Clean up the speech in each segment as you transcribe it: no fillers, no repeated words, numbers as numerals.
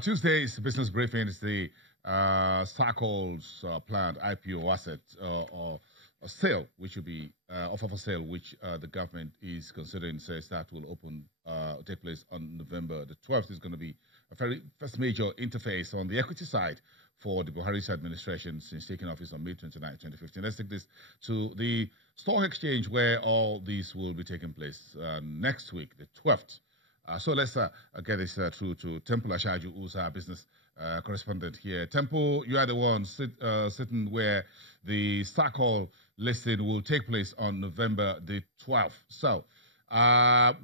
Tuesday's business briefing is the Circle's planned IPO asset or a sale, which will be offer for sale, which the government is considering. Says that will take place on November the 12th. Is going to be a very first major interface on the equity side for the Buhari's administration since taking office on May 29, 2015. Let's take this to the stock exchange where all these will be taking place next week, the 12th. So let's get this through to Temple Ashaju, who's our business correspondent here. Temple, you are the one sitting where the Circle listing will take place on November the 12th. So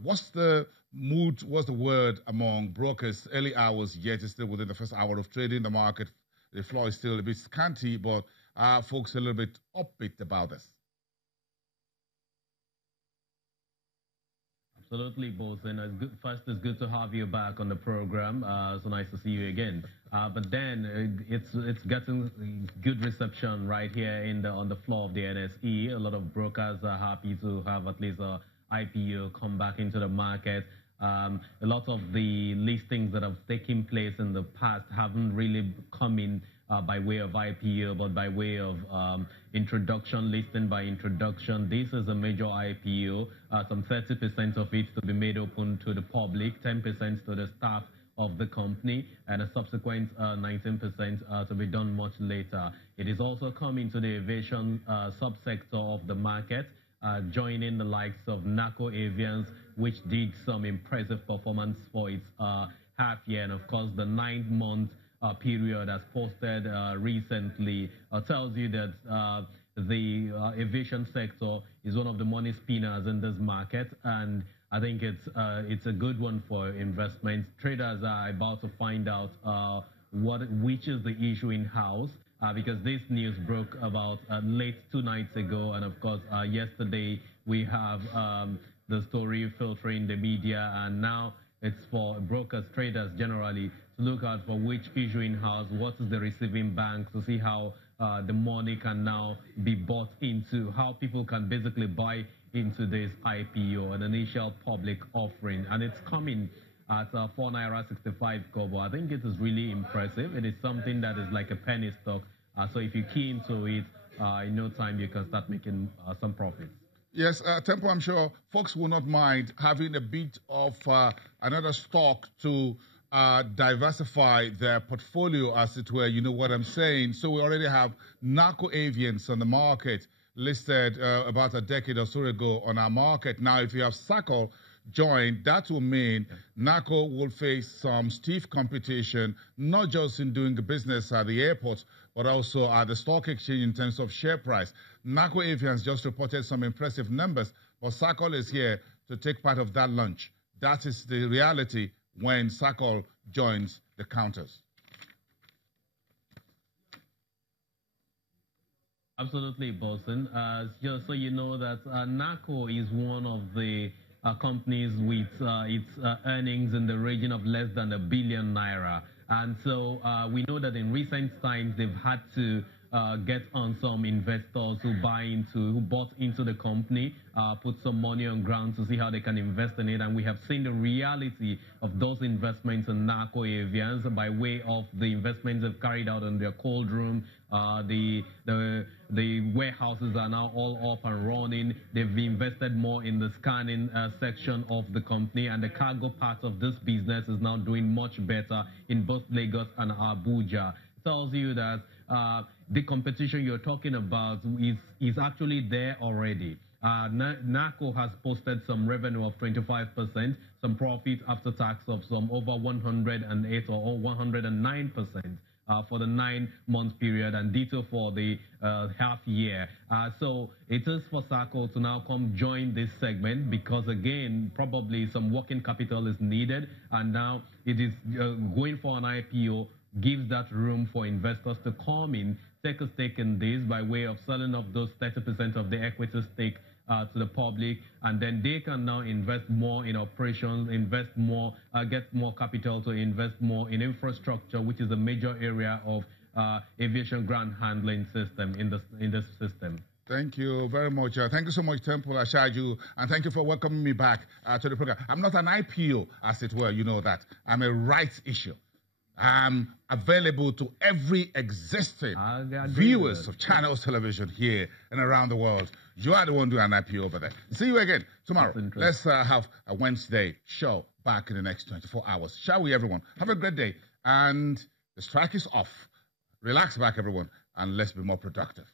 what's the mood, what's the word among brokers? Early hours yet, it's still within the first hour of trading. The market, the floor is still a bit scanty, but folks are a little bit upbeat about this. Absolutely, Bosun. First, it's good to have you back on the program. So nice to see you again. But then it's getting good reception right here on the floor of the NSE. A lot of brokers are happy to have at least a IPO come back into the market. A lot of the listings that have taken place in the past haven't really come in by way of IPO, but by way of introduction, listing by introduction. This is a major IPO, some 30% of it to be made open to the public, 10% to the staff of the company, and a subsequent 19% to be done much later. It is also coming to the aviation subsector of the market, joining the likes of NACO Avians, which did some impressive performance for its half year, and of course the 9-month period as posted recently tells you that the aviation sector is one of the money spinners in this market, and I think it's a good one for investment. Traders are about to find out which is the issue in house because this news broke about late 2 nights ago, and of course yesterday we have the story filtering the media, and now it's for brokers, traders generally, to look out for which issue in-house, what is the receiving bank, to see how the money can now be bought into, how people can basically buy into this IPO, an initial public offering. And it's coming at 4 naira 65 kobo. I think it is really impressive. It is something that is like a penny stock. So if you key into it, in no time you can start making some profits. Yes, Temple, I'm sure folks will not mind having a bit of another stock to diversify their portfolio, as it were. You know what I'm saying? So we already have NACO Avians on the market, listed about a decade or so ago on our market. Now, if you have Circle joined, that will mean NACO will face some stiff competition, not just in doing the business at the airport, but also at the stock exchange in terms of share price. NACO Avians just reported some impressive numbers, but Circle is here to take part of that lunch. That is the reality when Circle joins the counters. Absolutely, Bosun. Just so you know that NACO is one of the companies with its earnings in the region of less than ₦1 billion. And so we know that in recent times they've had to get on some investors who bought into the company, put some money on ground to see how they can invest in it. And we have seen the reality of those investments in NACO Avians by way of the investments they've carried out in their cold room. The warehouses are now all up and running. They've invested more in the scanning section of the company, and the cargo part of this business is now doing much better in both Lagos and Abuja. It tells you that the competition you're talking about is actually there already. NACO has posted some revenue of 25%, some profit after tax of some over 108 or 109%. For the 9-month period, and ditto for the half year. So it is for Circle to now come join this segment because, again, probably some working capital is needed, and now it is going for an IPO, gives that room for investors to come in, take a stake in this by way of selling off those 30% of the equity stake to the public, and then they can now invest more in operations, invest more, get more capital to invest more in infrastructure, which is a major area of aviation ground handling system in this system. Thank you very much. Thank you so much, Temple Ashaju, and thank you for welcoming me back to the program. I'm not an IPO, as it were, you know that. I'm a rights issue. available to every existing viewers of Channels Television here and around the world. You are the one doing an IPO over there. See you again tomorrow. Let's have a Wednesday show back in the next 24 hours. Shall we, everyone? Have a great day. And the strike is off. Relax back, everyone, and let's be more productive.